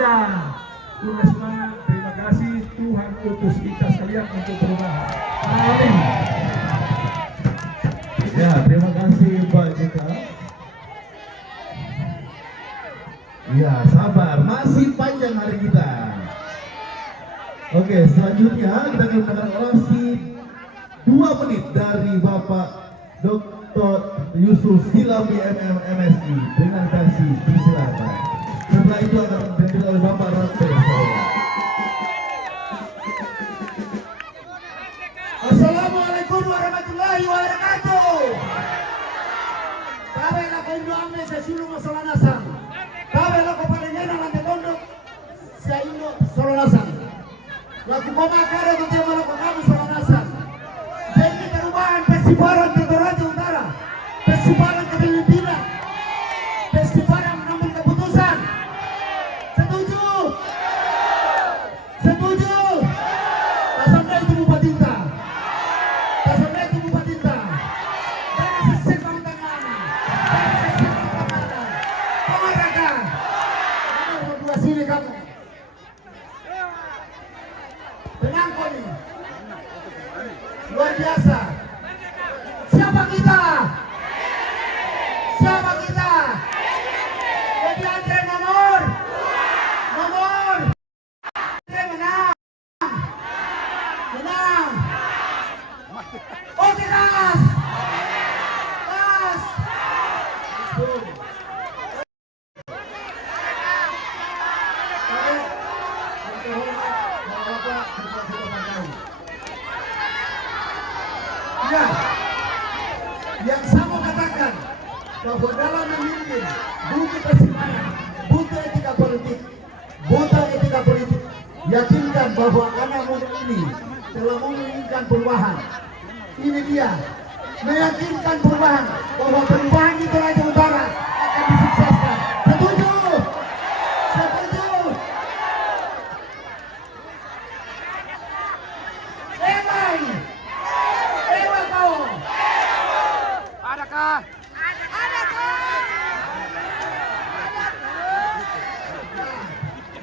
indah. Risma, terima kasih. Tuhan utus kita sekalian untuk perubahan. Amin. Ya, terima kasih Pak JK. Ya, sabar, masih panjang hari kita. Oke, selanjutnya kita akan mendengar orasi 2 menit dari Bapak Dr. Yusuf Silami MM MSI. Dengan kasih, silakan. Setelah itu akan dipimpin oleh Bapak Rante. Assalamualaikum warahmatullahi wabarakatuh. Tabe la kondo ame sa sulu masalah nasang. Tabe la ko palengena la kondo sa ino solo nasang. Laku koma kare ko tema la ko kamu solo nasang. Demi perubahan Persiparan ke Toraja Utara. Persiparan ke Filipina. Persiparan mengambil keputusan. Setuju? Setuju? Kasanda itu Bupati Utara. Sini kamu. Tenang kau nih. Luar biasa. Siapa kita? Siapa kita? Jadi Andre nomor. Andre menang. Oke keras. Ya, yang saya mau katakan bahwa dalam memimpin butuh kesimpangan, butuh etika politik. Yakinkan bahwa anak muda ini telah menginginkan perubahan. Ini dia, meyakinkan perubahan, bahwa perubahan di Toraja Utara akan disukseskan. Setuju? Setuju?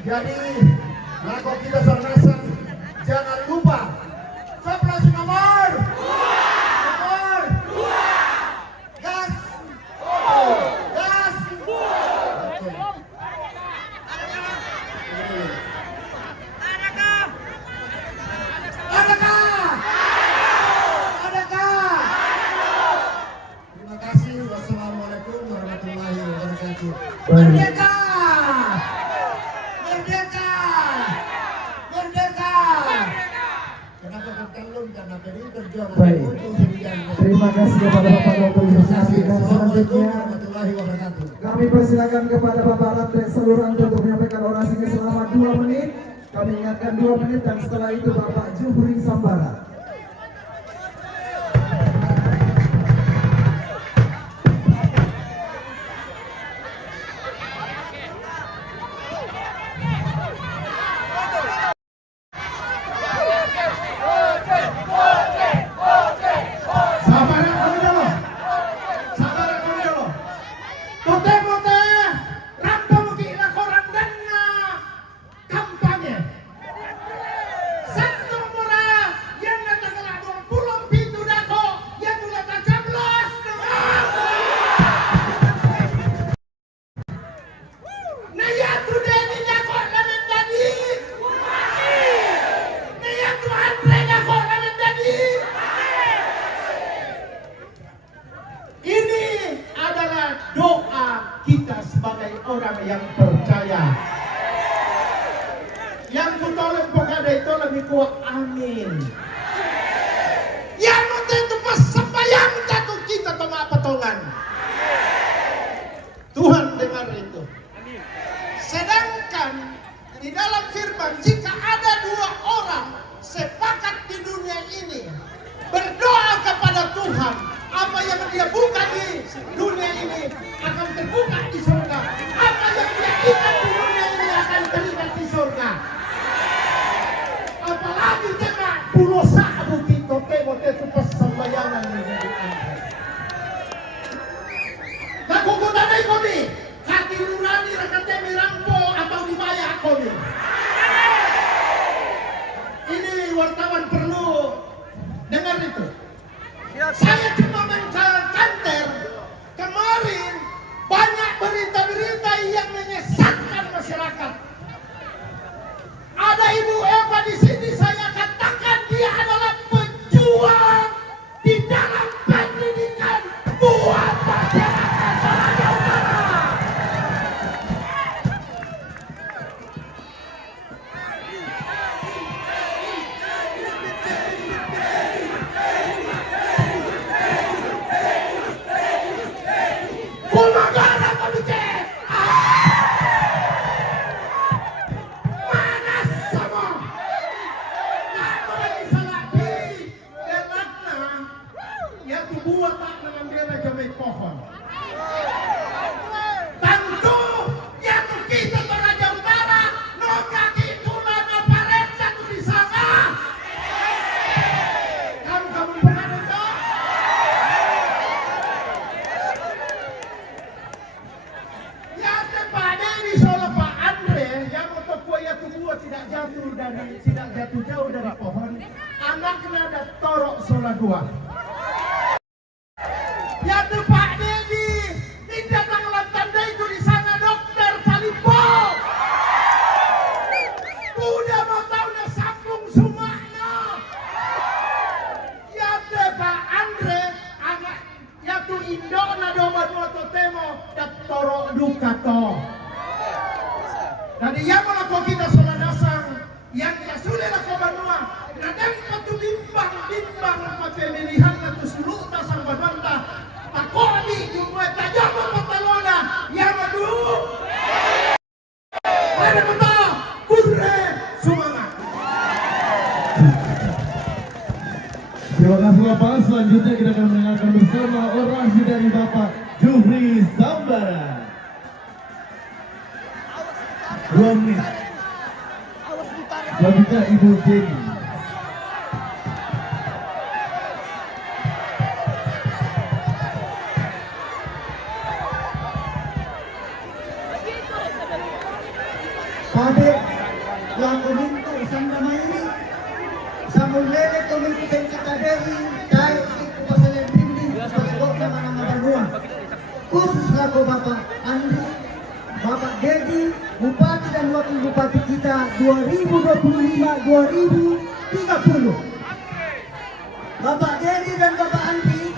Jadi, lagu kita sarnasan, jangan lupa sebelah nomor 2. Gas. Adakah? Terima kasih. Wassalamualaikum warahmatullahi wabarakatuh. Merdeka! Baik, terima kasih kepada Bapak Dr. Yusuf. Dan selanjutnya kami persilakan kepada Bapak Rante seluruh untuk menyampaikan orasinya selama 2 menit. Kami ingatkan 2 menit dan setelah itu Bapak Jufri Sambara. Orang yang percaya, yang kutolong pokada itu lebih kuat. Amin. Yang itu pas sembahyang jatuh kita toma petongan. Tuhan dengar itu. Sedangkan di dalam firman, jika ada 2 orang sepakat di dunia ini berdoa kepada Tuhan, apa yang dia buka di dunia ini akan terbuka di surga. Apa yang dia ikat di dunia ini akan terikat di surga. Apalagi jika pulau sabu kita itu pas sembayangan menjadi angkat. Nakukutanay ko ni, hati nurani rakate mirampo atau dibayakon. tidak jatuh jauh dari pohon, anaknya ada torok sola dua. Ya tuh Pak Dedi, tidak tanggalan tanda itu di sana dokter Palipo. Udah mau tahu na sambung semuanya. Ya tuh Pak Andre, anak ya tuh Indo na doban moto temo, dat torok duka to. Dan ia melakukan kita sola dasar yang sulit aku banua. Kadang patu bimbang pemilihan atau seluruh tasang bananta. Takoni jumpa tajam patalona yang madu. Ada betul, kurre semangat. Terima kasih Bapak. Selanjutnya kita akan mendengarkan bersama orasi dari Bapak Jufri Sambara. 2 menit. Selanjutnya Ibu Jenny. Pade yang kuminto isang damay ini sa mulele kuminto sa KDI dahil ito pa sa lending pagkakot na mga mabanua. Khusus lagu Bapak Andri, Bapak Dedi, Bupati dan Wakil Bupati kita 2025-2030. Bapak Dedi dan Bapak Andri,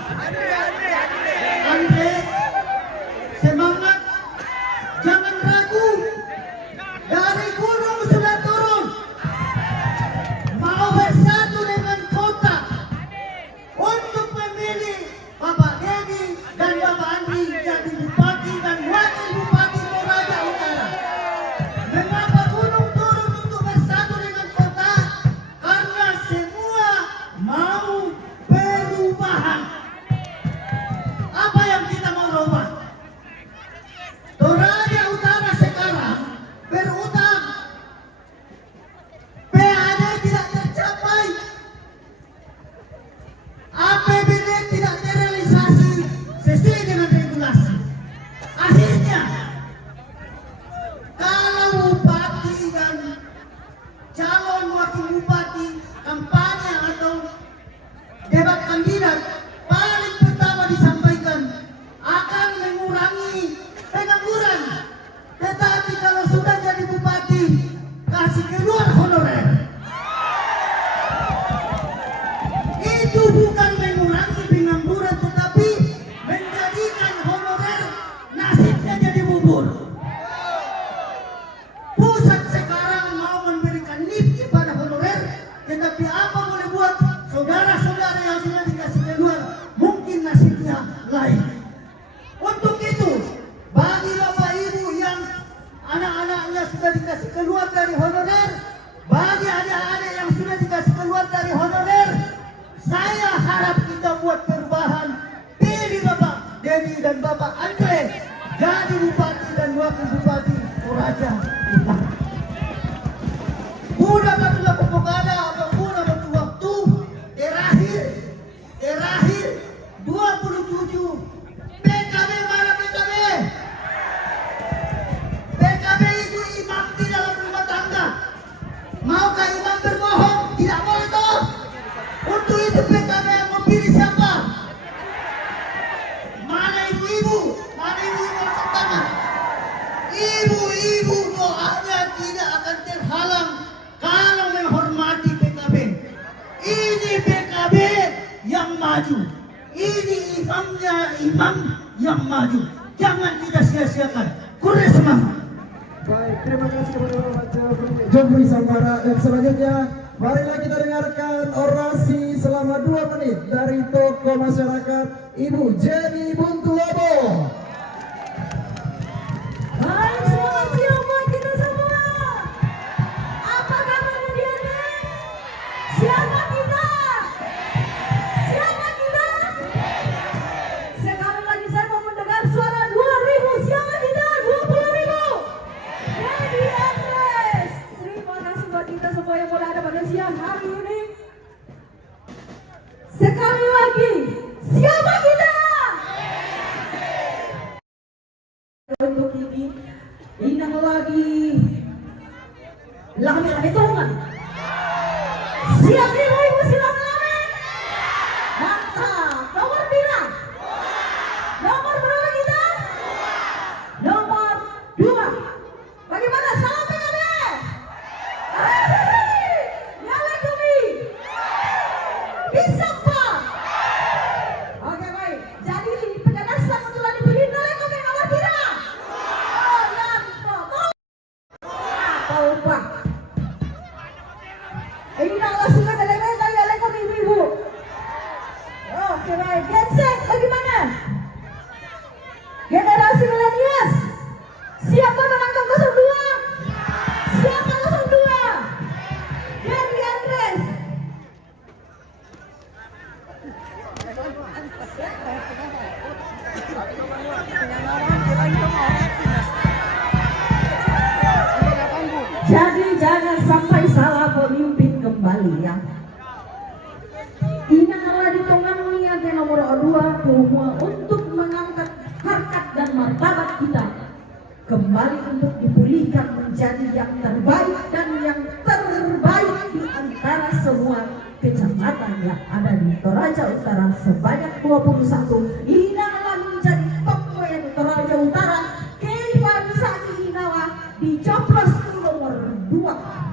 Andre, semangat, jangan ragu. Dari gunung sudah turun, mau bersatu dengan kota untuk memilih Bapak Dedi dan Bapak Andri jadi bupati dan wakil bupati Toraja Utara. Mengapa gunung turun untuk bersatu dengan kota? Karena semua mau perubahan. Apa yang kita mau rubah? Toraja Utara sekarang berutang, PAD tidak tercapai, APBD tidak terrealisasi sesuai dengan regulasi. Akhirnya, kalau bupati dan calon wakil bupati kampanye atau debat kandidat paling pertama disampaikan akan mengurangi pengangguran. Tetapi kalau sudah jadi bupati, kasih keluar honorer. Itu bukan mengurangi pengangguran, tetapi menjadikan honorer nasibnya jadi bubur. Pusat sekarang mau memberikan lift kepada honorer, tetapi apa boleh buat saudara-saudara yang sudah dikasih keluar, mungkin nasibnya lain. Untuk itu, bagi Bapak Ibu yang anak-anaknya sudah dikasih keluar dari honorer, bagi adik-adik yang sudah dikasih keluar dari honorer, saya harap kita buat perubahan. Pilih Bapak Dedi dan Bapak Andre jadi bupati dan wakil bupati Toraja Utara. Mudah batulah pembukada apapun waktu terakhir 27 PKB mana PKB? PKB itu imam di dalam rumah tangga. Maukah imam berbohong? Tidak boleh toh. Untuk itu PKB yang memilih siapa? Mana ibu-ibu? Mana ibu-ibu angkat tangan? Ibu-ibu doanya tidak akan terhalang kalau menghormati PKB. Ini PKB yang maju. Ini imamnya imam yang maju. Jangan kita sia-siakan. Kurang semangat. Baik, terima kasih kepada Bapak Jufri Sambara. Dan selanjutnya, marilah kita dengarkan orasi selama 2 menit dari tokoh masyarakat Ibu Jenny Buntulobo. Baik, selamat siang buat kita semua. Apa kabarnya dia? Siapa kita? Siapa kita? Sekali lagi saya mau mendengar suara 2.000. Siapa kita? 20.000. Jadi Andres, terima kasih buat kita semua yang boleh ada pada siang hari ini. Sekali lagi, siapa kita? Untuk ini, inang lagi. Lami-lami tolongan. Taupak. Inilah sudah delegai kali kami ibu-ibu. Oke baik, Gensek bagaimana? Generasi milenials, siapa menangkap 02? Siapa 02? Henry Andres. Jadi jangan sampai salah pemimpin kembali ya. Ingatlah di tengah niat yang nomor 2 bahwa untuk mengangkat harkat dan martabat kita kembali untuk dipulihkan menjadi yang terbaik dan yang terbaik di antara semua kecamatan yang ada di Toraja Utara sebanyak 21. Ingatlah menjadi top yang Toraja Utara. Keivan Saki Inawa dicoblos nomor 2.